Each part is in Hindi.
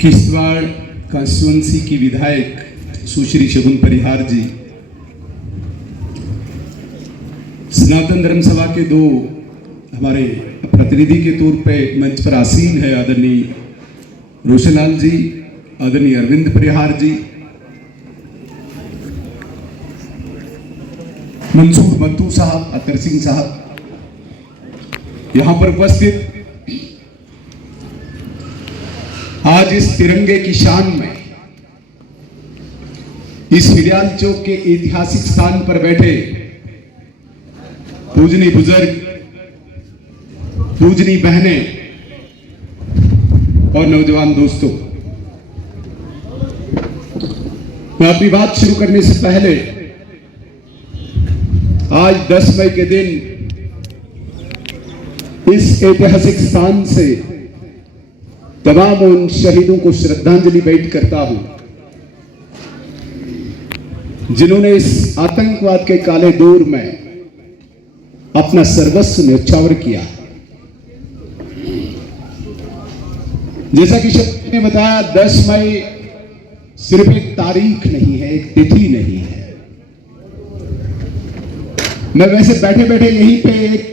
किश्तवाड़ कॉन्स्टिट्यूंसी की विधायक सुश्री शगुन परिहार जी, सनातन धर्म सभा के दो हमारे प्रतिनिधि के तौर पे मंच पर आसीन है आदरणीय रोशनलाल जी, आदरणीय अरविंद परिहार जी, मंसूर मत्तू साहब, अतर सिंह साहब, यहां पर उपस्थित आज इस तिरंगे की शान में इस हिरियाल चौक के ऐतिहासिक स्थान पर बैठे पूजनी बुजुर्ग, पूजनी बहनें और नौजवान दोस्तों, मैं अपनी बात शुरू करने से पहले आज 10 मई के दिन इस ऐतिहासिक स्थान से तमाम उन शहीदों को श्रद्धांजलि भेंट करता हूं जिन्होंने इस आतंकवाद के काले दौर में अपना सर्वस्व न्यौछावर किया। जैसा कि शब्द ने बताया, 10 मई सिर्फ एक तारीख नहीं है, एक तिथि नहीं है। मैं वैसे बैठे बैठे यहीं पे एक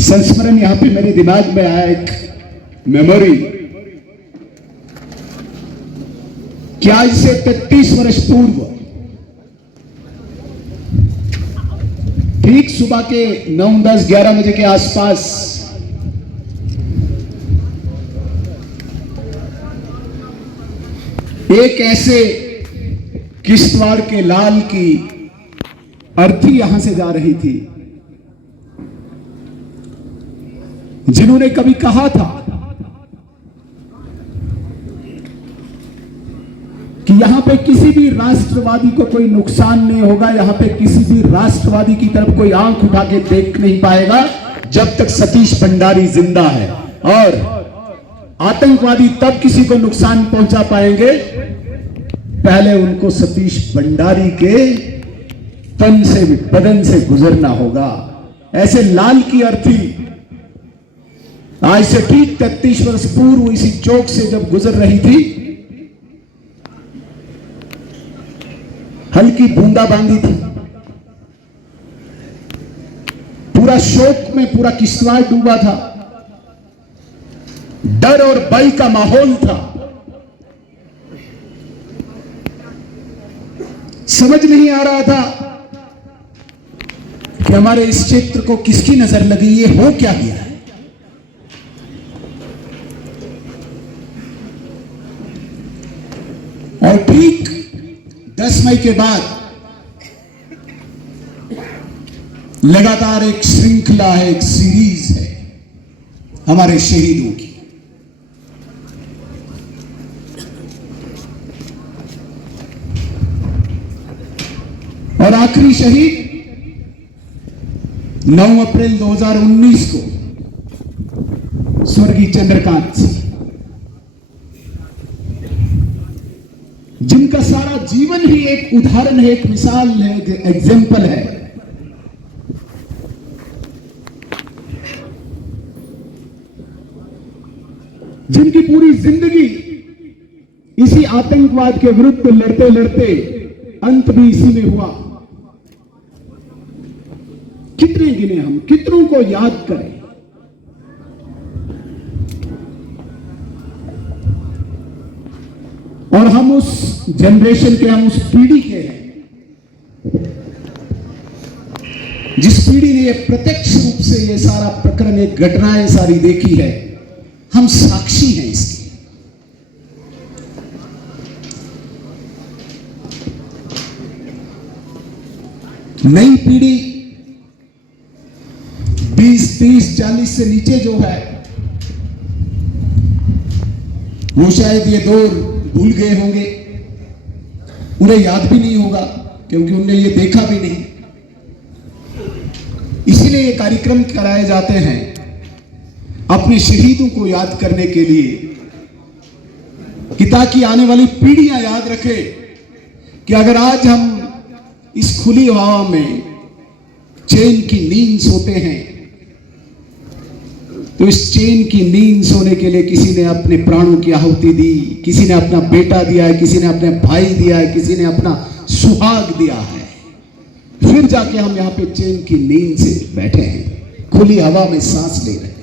संस्मरण यहां पे मेरे दिमाग में आया, एक मेमोरी, कि आज से 33 वर्ष पूर्व ठीक सुबह के 9, 10, 11 बजे के आसपास एक ऐसे किश्तवाड़ के लाल की अर्थी यहां से जा रही थी जिन्होंने कभी कहा था कि यहां पे किसी भी राष्ट्रवादी को कोई नुकसान नहीं होगा, यहां पे किसी भी राष्ट्रवादी की तरफ कोई आंख उठा के देख नहीं पाएगा जब तक सतीश भंडारी जिंदा है, और आतंकवादी तब किसी को नुकसान पहुंचा पाएंगे पहले उनको सतीश भंडारी के तन से, बदन से गुजरना होगा। ऐसे लाल की अर्थी आज से ठीक 33 वर्ष पूर्व इसी चौक से जब गुजर रही थी, हल्की बूंदाबांदी थी, पूरा शोक में पूरा किश्तवाड़ डूबा था, डर और भय का माहौल था। समझ नहीं आ रहा था कि हमारे इस क्षेत्र को किसकी नजर लगी, ये हो क्या गया है। और ठीक 10 मई के बाद लगातार एक श्रृंखला है, एक सीरीज है हमारे शहीदों की। और आखिरी शहीद 9 अप्रैल 2019 को स्वर्गीय चंद्रकांत सिंह, जिनका सारा जीवन ही एक उदाहरण है, एक मिसाल है, एक एग्जाम्पल है। जिनकी पूरी जिंदगी इसी आतंकवाद के विरुद्ध लड़ते लड़ते अंत भी इसी में हुआ। कितने गिने हम, कितनों को याद करें। और हम उस जनरेशन के, हम उस पीढ़ी के हैं जिस पीढ़ी ने प्रत्यक्ष रूप से ये सारा प्रकरण, एक घटनाएं सारी देखी है। हम साक्षी हैं इसके। नई पीढ़ी 20, 30, 40 से नीचे जो है वो शायद ये दौर भूल गए होंगे, उन्हें याद भी नहीं होगा क्योंकि उन्होंने ये देखा भी नहीं। इसीलिए ये कार्यक्रम कराए जाते हैं अपने शहीदों को याद करने के लिए, कि ताकि आने वाली पीढ़ियां याद रखे कि अगर आज हम इस खुली हवा में चैन की नींद सोते हैं तो इस चेन की नींद सोने के लिए किसी ने अपने प्राणों की आहुति दी, किसी ने अपना बेटा दिया है, किसी ने अपने भाई दिया है, किसी ने अपना सुहाग दिया है। फिर जाके हम यहाँ पे चैन की नींद से बैठे हैं, खुली हवा में सांस ले रहे हैं।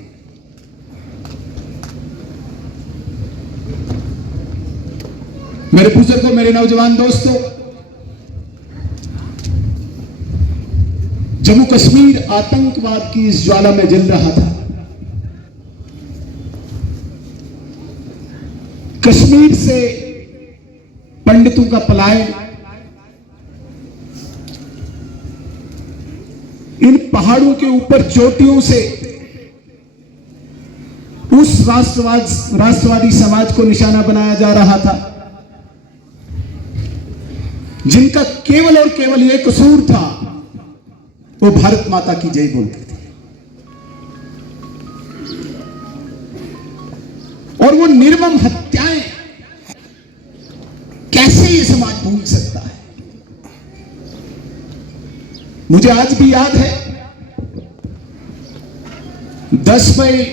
मेरे बुजुर्गों, मेरे नौजवान दोस्तों, जम्मू कश्मीर आतंकवाद की इस ज्वाला में जल रहा था। कश्मीर से पंडितों का पलायन, इन पहाड़ों के ऊपर चोटियों से उस राष्ट्रवादी समाज को निशाना बनाया जा रहा था जिनका केवल और केवल यह कसूर था, वो भारत माता की जय बोलते थे। और वो निर्मम हत्याएं कैसे ये समाज भूल सकता है। मुझे आज भी याद है 10 मई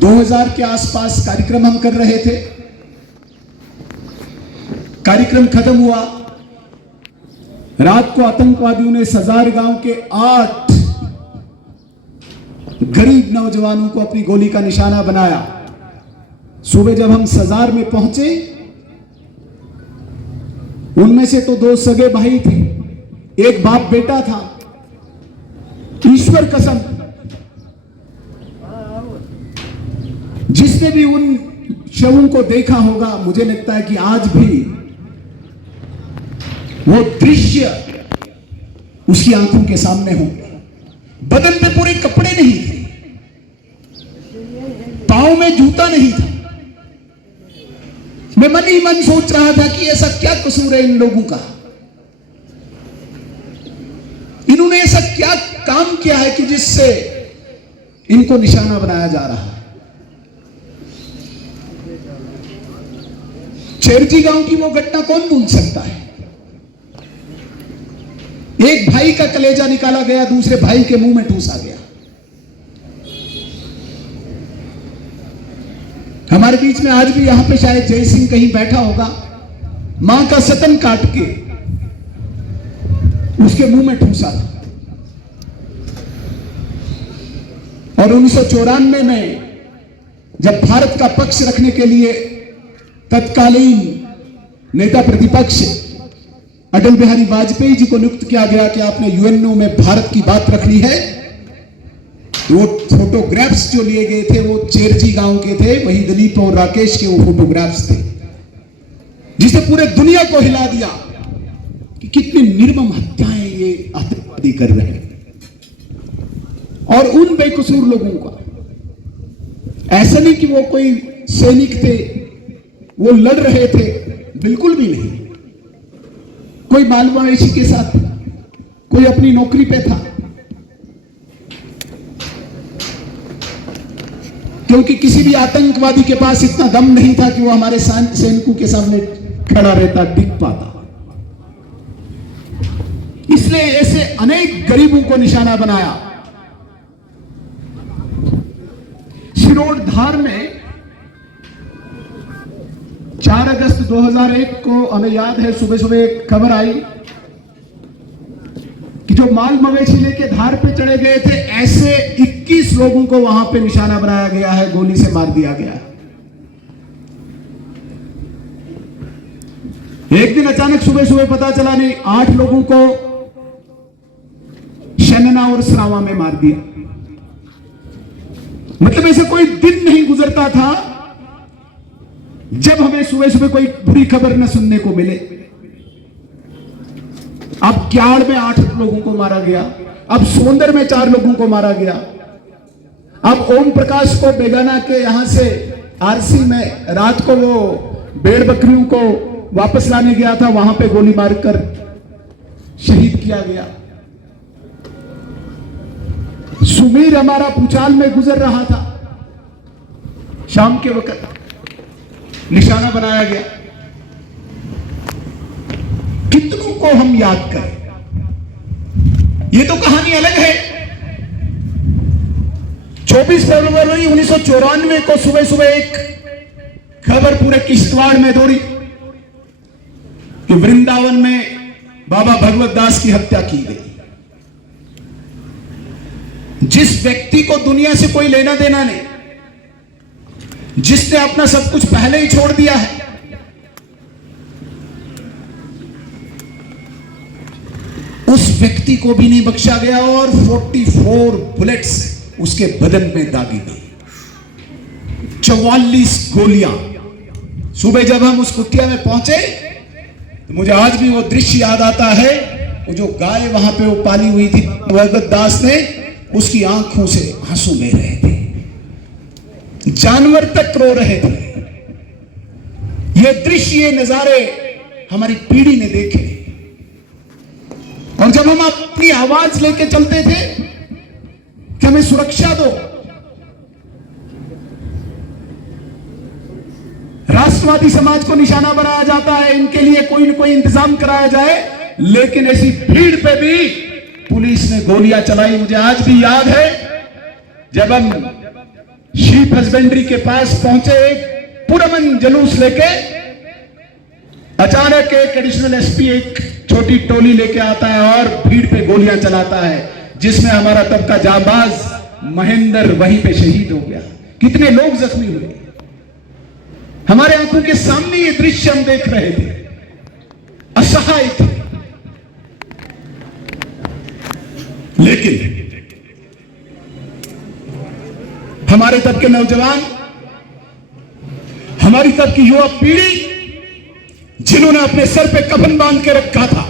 2000 के आसपास कार्यक्रम हम कर रहे थे। कार्यक्रम खत्म हुआ, रात को आतंकवादियों ने सजार गांव के 8 गरीब नौजवानों को अपनी गोली का निशाना बनाया। सुबह जब हम सजार में पहुंचे, उनमें से तो 2 सगे भाई थे, एक बाप बेटा था। ईश्वर कसम, जिसने भी उन शवों को देखा होगा, मुझे लगता है कि आज भी वो दृश्य उसकी आंखों के सामने हो। बदन पे पूरे कपड़े नहीं थे, पांव में जूता नहीं था। मैं मन ही मन सोच रहा था कि ऐसा क्या कसूर है इन लोगों का, इन्होंने ऐसा क्या काम किया है कि जिससे इनको निशाना बनाया जा रहा है। चेरजी गांव की वो घटना कौन भूल सकता है। एक भाई का कलेजा निकाला गया, दूसरे भाई के मुंह में ठूसा गया। हमारे बीच में आज भी यहां पे शायद जय सिंह कहीं बैठा होगा, मां का सतन काट के उसके मुंह में ठूसा था। और 1994 में जब भारत का पक्ष रखने के लिए तत्कालीन नेता प्रतिपक्ष अटल बिहारी वाजपेयी जी को नियुक्त किया गया कि आपने यूएनओ में भारत की बात रखनी है, वो फोटोग्राफ्स जो लिए गए थे वो चेरजी गांव के थे। वही दिलीप और राकेश के वो फोटोग्राफ्स थे, जिसने पूरे दुनिया को हिला दिया कि कितनी निर्मम हत्याएं ये आतंकवादी कर रहे हैं। और उन बेकसूर लोगों का, ऐसा नहीं कि वो कोई सैनिक थे, वो लड़ रहे थे, बिल्कुल भी नहीं। कोई माल मवेशी के साथ, कोई अपनी नौकरी पे था, क्योंकि किसी भी आतंकवादी के पास इतना दम नहीं था कि वो हमारे सैनिकों के सामने खड़ा रहता, टिक पाता। इसलिए ऐसे अनेक गरीबों को निशाना बनाया। सिरोड धार में 4 अगस्त 2001 को हमें याद है, सुबह सुबह एक खबर आई कि जो माल मवेशी लेके धार पे चढ़े गए थे, ऐसे 21 लोगों को वहां पे निशाना बनाया गया है, गोली से मार दिया गया है। एक दिन अचानक सुबह सुबह पता चला, नहीं 8 लोगों को शनना और सरावा में मार दिया। मतलब ऐसे कोई दिन नहीं गुजरता था जब हमें सुबह सुबह कोई बुरी खबर न सुनने को मिले। अब क्याड़ में 8 लोगों को मारा गया, अब सोंदर में 4 लोगों को मारा गया, अब ओम प्रकाश को बेगाना के यहां से आरसी में रात को वो भेड़ बकरियों को वापस लाने गया था, वहां पे गोली मारकर शहीद किया गया। सुमीर हमारा पुचाल में गुजर रहा था, शाम के वक्त निशाना बनाया गया। कितनों को हम याद करें, ये तो कहानी अलग है। 24 फरवरी 1994 को सुबह सुबह एक खबर पूरे किश्तवाड़ में दौड़ी कि वृंदावन में बाबा भगवत दास की हत्या की गई। जिस व्यक्ति को दुनिया से कोई लेना देना नहीं, जिसने अपना सब कुछ पहले ही छोड़ दिया है, उस व्यक्ति को भी नहीं बख्शा गया और 44 बुलेट्स उसके बदन में दागी गई। 44 गोलियां। सुबह जब हम उस कुटिया में पहुंचे तो मुझे आज भी वो दृश्य याद आता है। वो जो गाय वहां पे वो पाली हुई थी भगवत दास ने, उसकी आंखों से आंसू बह रहे थे, जानवर तक रो रहे थे। ये दृश्य, ये नजारे हमारी पीढ़ी ने देखे। और जब हम अपनी आवाज लेके चलते थे कि हमें सुरक्षा दो, राष्ट्रवादी समाज को निशाना बनाया जाता है, इनके लिए कोई न कोई इंतजाम कराया जाए, लेकिन ऐसी भीड़ पे भी पुलिस ने गोलियां चलाई। मुझे आज भी याद है जब हम शीप हस्बेंड्री के पास पहुंचे, एक पुरमन जुलूस लेके, अचानक एक एडिशनल एसपी एक छोटी टोली लेके आता है और भीड़ पे गोलियां चलाता है, जिसमें हमारा तब का जाबाज महेंद्र वहीं पे शहीद हो गया। कितने लोग जख्मी हुए, हमारे आंखों के सामने ये दृश्य हम देख रहे थे, असहाय थे। लेकिन हमारे तब के नौजवान, हमारी तब की युवा पीढ़ी, जिन्होंने अपने सर पे कफन बांध के रखा था,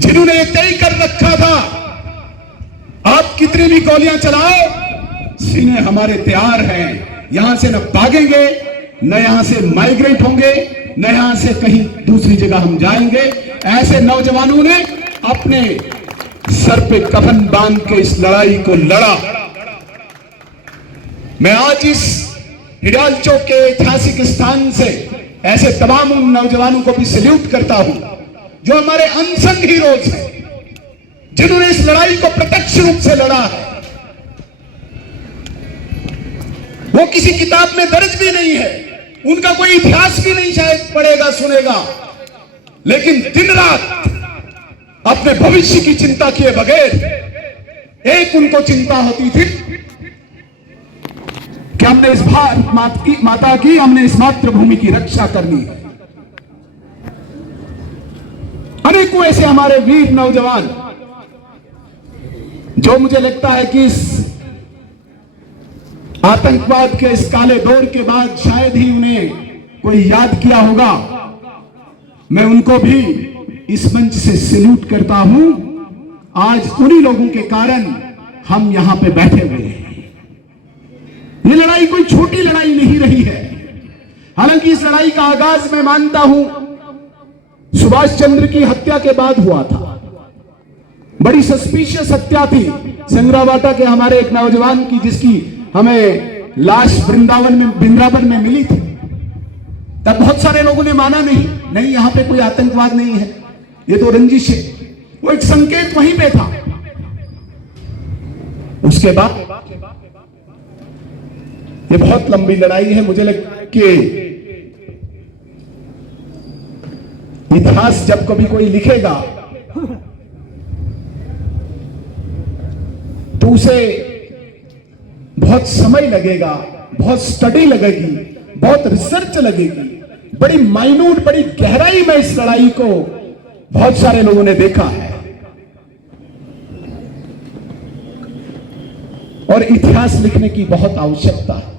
जिन्होंने ये तय कर रखा था आप कितनी भी गोलियां चलाओ, सीने हमारे तैयार हैं, यहां से न भागेंगे, न यहां से माइग्रेट होंगे, न यहां से कहीं दूसरी जगह हम जाएंगे। ऐसे नौजवानों ने अपने सर पे कफन बांध के इस लड़ाई को लड़ा। मैं आज इस हिडाल चौक के ऐतिहासिक स्थान से ऐसे तमाम उन नौजवानों को भी सैल्यूट करता हूं जो हमारे अनसंग हीरोज हैं, जिन्होंने इस लड़ाई को प्रत्यक्ष रूप से लड़ा है। वो किसी किताब में दर्ज भी नहीं है, उनका कोई इतिहास भी नहीं शायद पढ़ेगा सुनेगा, लेकिन दिन रात अपने भविष्य की चिंता किए बगैर एक उनको चिंता होती थी कि हमने इस भारत माता की, हमने इस मातृभूमि की रक्षा करनी है। अनेकों ऐसे हमारे वीर नौजवान जो मुझे लगता है कि इस आतंकवाद के इस काले दौर के बाद शायद ही उन्हें कोई याद किया होगा, मैं उनको भी इस मंच से सैल्यूट करता हूं। आज उन्हीं लोगों के कारण हम यहां पे बैठे हुए हैं। ये लड़ाई कोई छोटी लड़ाई नहीं रही है। हालांकि इस लड़ाई का आगाज मैं मानता हूं सुभाष चंद्र की हत्या के बाद हुआ था। बड़ी सस्पिशियस हत्या थी संग्रावाटा के हमारे एक नौजवान की, जिसकी हमें लाश वृंदावन में मिली थी। तब बहुत सारे लोगों ने माना नहीं यहां पे कोई आतंकवाद नहीं है, ये तो रंजिश है। वो एक संकेत वहीं पे था। उसके बाद ये बहुत लंबी लड़ाई है। मुझे लगता है कि इतिहास जब कभी कोई लिखेगा तो उसे बहुत समय लगेगा, बहुत स्टडी लगेगी, बहुत रिसर्च लगेगी। बड़ी माइन्यूट, बड़ी गहराई में इस लड़ाई को बहुत सारे लोगों ने देखा है और इतिहास लिखने की बहुत आवश्यकता है।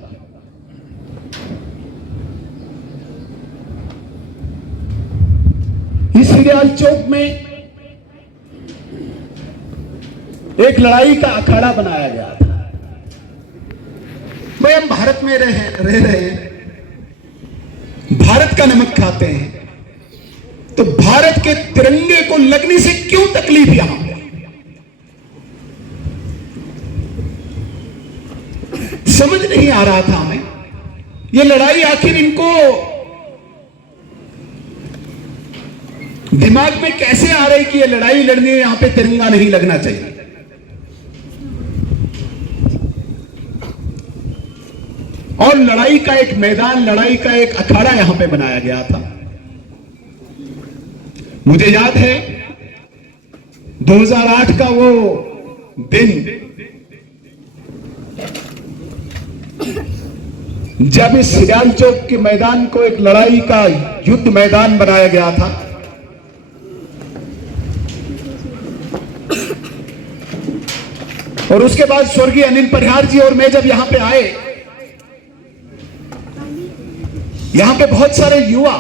इस हिडाल चौक में एक लड़ाई का अखाड़ा बनाया गया था। भाई हम भारत में रह रहे हैं, भारत का नमक खाते हैं, तो भारत के तिरंगे को लगने से क्यों तकलीफ यहां पे? समझ नहीं आ रहा था हमें ये लड़ाई आखिर इनको दिमाग में कैसे आ रही कि ये लड़ाई लड़ने यहां पे तिरंगा नहीं लगना चाहिए। और लड़ाई का एक मैदान, लड़ाई का एक अखाड़ा यहां पे बनाया गया था। मुझे याद है 2008 का वो दिन जब इस सियाल चौक के मैदान को एक लड़ाई का युद्ध मैदान बनाया गया था। और उसके बाद स्वर्गीय अनिल परिहार जी और मैं जब यहां पे आए, यहां पे बहुत सारे युवा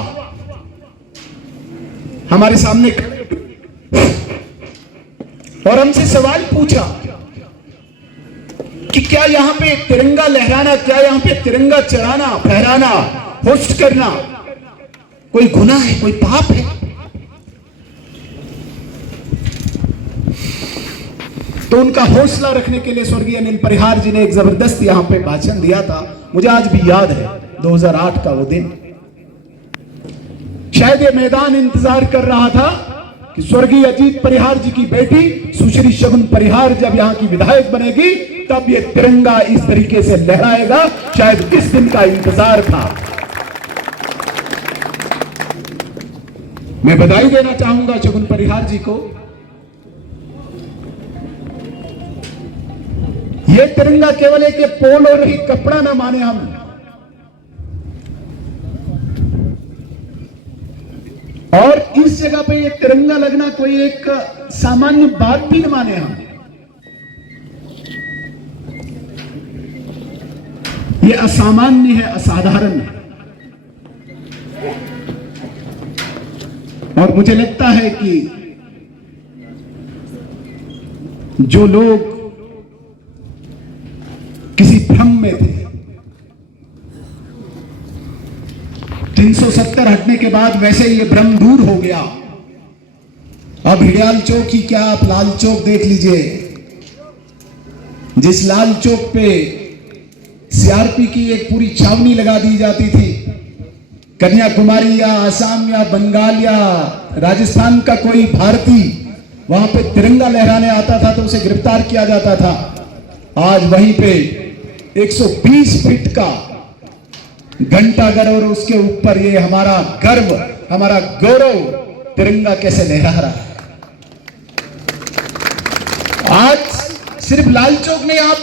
हमारे सामने और हमसे सवाल पूछा कि क्या यहां पे तिरंगा लहराना, क्या यहां पे तिरंगा चढ़ाना, फहराना, होस्ट करना कोई गुनाह है, कोई पाप है? तो उनका हौसला रखने के लिए स्वर्गीय अनिल परिहार जी ने एक जबरदस्त यहां पे भाषण दिया था। मुझे आज भी याद है 2008 का वो दिन। शायद ये मैदान इंतजार कर रहा था कि स्वर्गीय अजीत परिहार जी की बेटी सुश्री शगुन परिहार जब यहां की विधायक बनेगी तब ये तिरंगा इस तरीके से लहराएगा। शायद इस दिन का इंतजार था। मैं बधाई देना चाहूंगा शगुन परिहार जी को। ये तिरंगा केवल एक पोल और ही कपड़ा ना माने हम, और इस जगह पे ये तिरंगा लगना कोई एक सामान्य बात भी न माने हम। ये असामान्य है, असाधारण है। और मुझे लगता है कि जो लोग किसी भ्रम में थे, 370 हटने के बाद वैसे ये भ्रम दूर हो गया। अब हिडियाल चौक ही क्या, आप लाल चौक देख लीजिए। जिस लाल चौक पे सीआरपी की एक पूरी छावनी लगा दी जाती थी, कन्याकुमारी या आसाम या बंगाल या राजस्थान का कोई भारतीय वहां पे तिरंगा लहराने आता था तो उसे गिरफ्तार किया जाता था। आज वहीं पे 120 फीट का घंटाघर और उसके ऊपर ये हमारा गर्व, हमारा गौरव तिरंगा कैसे लहरा रहा है। आज सिर्फ लाल चौक नहीं, आप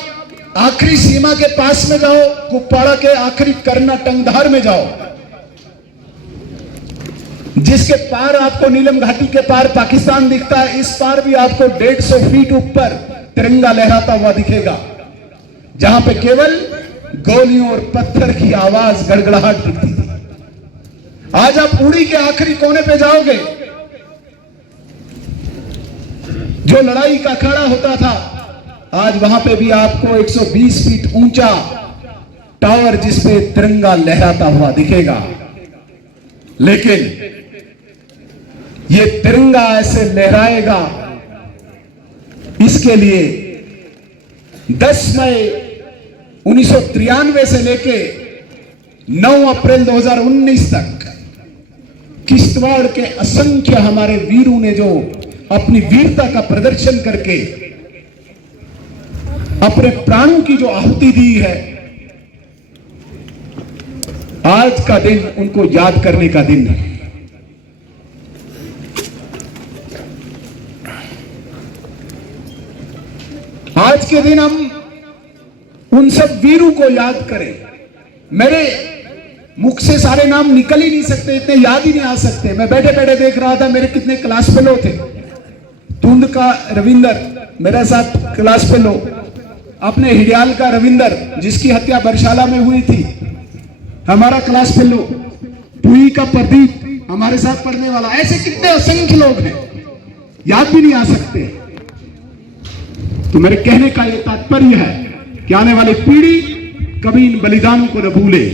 आखिरी सीमा के पास में जाओ, कुपवाड़ा के आखिरी करना टंगधार में जाओ, जिसके पार आपको नीलम घाटी के पार पाकिस्तान दिखता है, इस पार भी आपको 150 फीट ऊपर तिरंगा लहराता हुआ दिखेगा, जहां पे केवल गोलियों और पत्थर की आवाज, गड़गड़ाहट दिखती थी। आज आप उड़ी के आखिरी कोने पे जाओगे, जो लड़ाई का अखाड़ा होता था, आज वहां पे भी आपको 120 फीट ऊंचा टावर जिसपे तिरंगा लहराता हुआ दिखेगा। लेकिन ये तिरंगा ऐसे लहराएगा, इसके लिए 10 मई 1993 से लेके 9 अप्रैल 2019 तक किश्तवाड़ के असंख्य हमारे वीरों ने जो अपनी वीरता का प्रदर्शन करके अपने प्राणों की जो आहुति दी है, आज का दिन उनको याद करने का दिन है। आज के दिन हम उन सब वीरों को याद करें। मेरे मुख से सारे नाम निकल ही नहीं सकते, इतने याद ही नहीं आ सकते। मैं बैठे बैठे देख रहा था मेरे कितने क्लास फेलो थे। तुंद का रविंदर मेरे साथ क्लास फेलो, अपने हिडियाल का रविंदर जिसकी हत्या बरशाला में हुई थी हमारा क्लास फेलो, पुई का प्रदीप हमारे साथ पढ़ने वाला। ऐसे कितने असंख्य लोग हैं, याद भी नहीं आ सकते। तो मेरे कहने का यह तात्पर्य है कि आने वाली पीढ़ी कभी इन बलिदानों को न भूले।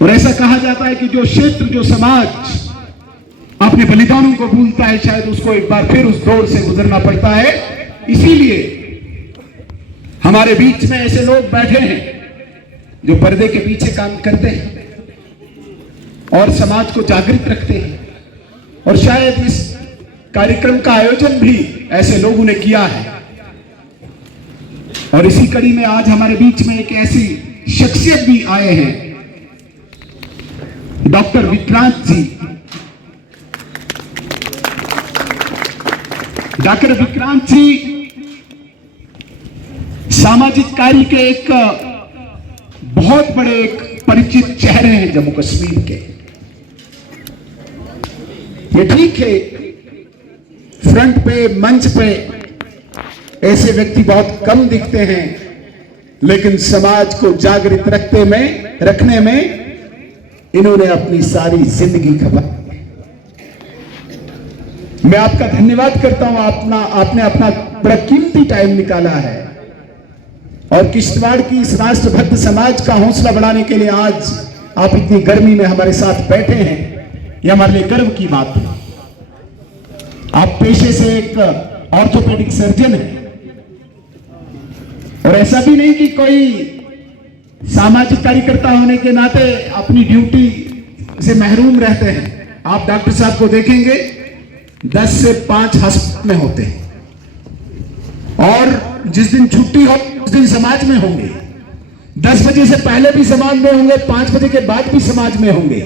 और ऐसा कहा जाता है कि जो क्षेत्र, जो समाज अपने बलिदानों को भूलता है, शायद उसको एक बार फिर उस दौर से गुजरना पड़ता है। इसीलिए हमारे बीच में ऐसे लोग बैठे हैं जो पर्दे के पीछे काम करते हैं और समाज को जागृत रखते हैं। और शायद इस कार्यक्रम का आयोजन भी ऐसे लोगों ने किया है। और इसी कड़ी में आज हमारे बीच में एक ऐसी शख्सियत भी आए हैं, डॉक्टर विक्रांत जी। डॉक्टर विक्रांत जी सामाजिक कार्य के एक बहुत बड़े एक परिचित चेहरे हैं जम्मू कश्मीर के। ये ठीक है, फ्रंट पे मंच पे ऐसे व्यक्ति बहुत कम दिखते हैं, लेकिन समाज को जागृत रखने में इन्होंने अपनी सारी जिंदगी खपाई। मैं आपका धन्यवाद करता हूं, आपने अपना बड़ा कीमती टाइम निकाला है और किश्तवाड़ की इस राष्ट्रभक्त समाज का हौसला बढ़ाने के लिए आज आप इतनी गर्मी में हमारे साथ बैठे हैं, यह हमारे लिए गर्व की बात है। आप पेशे से एक ऑर्थोपेडिक सर्जन हैं और ऐसा भी नहीं कि कोई सामाजिक कार्यकर्ता होने के नाते अपनी ड्यूटी से महरूम रहते हैं। आप डॉक्टर साहब को देखेंगे 10 से 5 हॉस्पिटल में होते हैं और जिस दिन छुट्टी हो उस दिन समाज में होंगे। 10 बजे से पहले भी समाज में होंगे, 5 बजे के बाद भी समाज में होंगे।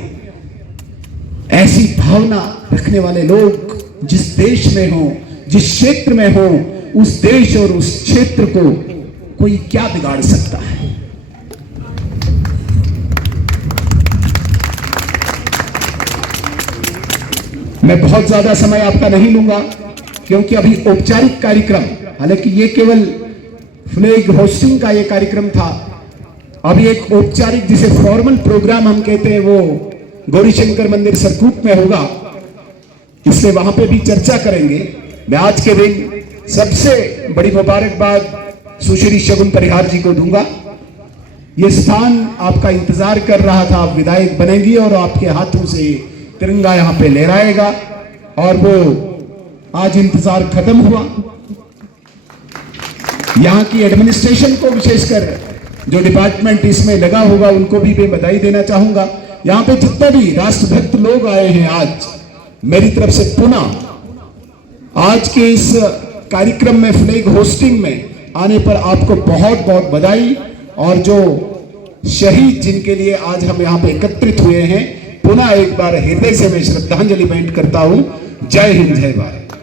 ऐसी भावना रखने वाले लोग जिस देश में हो, जिस क्षेत्र में हो, उस देश और उस क्षेत्र को कोई क्या बिगाड़ सकता है। मैं बहुत ज्यादा समय आपका नहीं लूंगा क्योंकि अभी औपचारिक कार्यक्रम, हालांकि ये केवल फ्लैग होस्टिंग का ये कार्यक्रम था, अभी एक औपचारिक जिसे फॉर्मल प्रोग्राम हम कहते हैं वो गौरीशंकर मंदिर सरकूट में होगा, इसलिए वहां पे भी चर्चा करेंगे। मैं आज के दिन सबसे बड़ी मुबारकबाद सुश्री शगुन परिहार जी को दूंगा। ये स्थान आपका इंतजार कर रहा था, आप विधायक बनेंगी और आपके हाथों से तिरंगा यहां पे लहराएगा और वो आज इंतजार खत्म हुआ। यहां की एडमिनिस्ट्रेशन को, विशेषकर जो डिपार्टमेंट इसमें लगा होगा, उनको भी मैं बधाई देना चाहूंगा। यहां पे जितने भी राष्ट्रभक्त लोग आए हैं आज, मेरी तरफ से पुनः आज के इस कार्यक्रम में फ्लैग होस्टिंग में आने पर आपको बहुत बहुत बधाई। और जो शहीद जिनके लिए आज हम यहाँ पे एकत्रित हुए हैं, पुनः एक बार हृदय से मैं श्रद्धांजलि भेंट करता हूं। जय हिंद, जय भारत।